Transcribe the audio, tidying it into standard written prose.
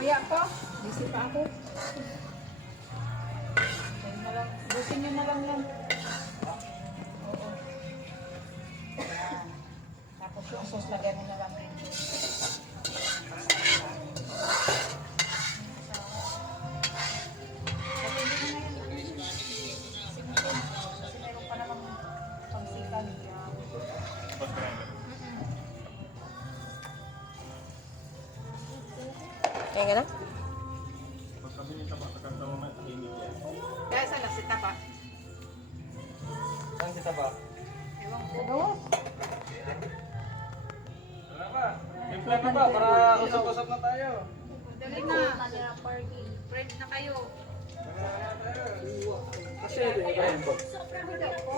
Kaya pa, busy pa ako. Busin nyo na lang lang. Oo. Ayan. Tapos yung sauce, lagyan mo na lang rin. Kasi meron pa namang pagsikan. Kaya ka na? Guys, saan na si Taba? Saan kita ba? Ewan ko. Gawas. Wala ba? Impla ka ba? Para usap-usap na tayo. Dali na. Friends na kayo. Kasi, di ba? Sobrang higap po.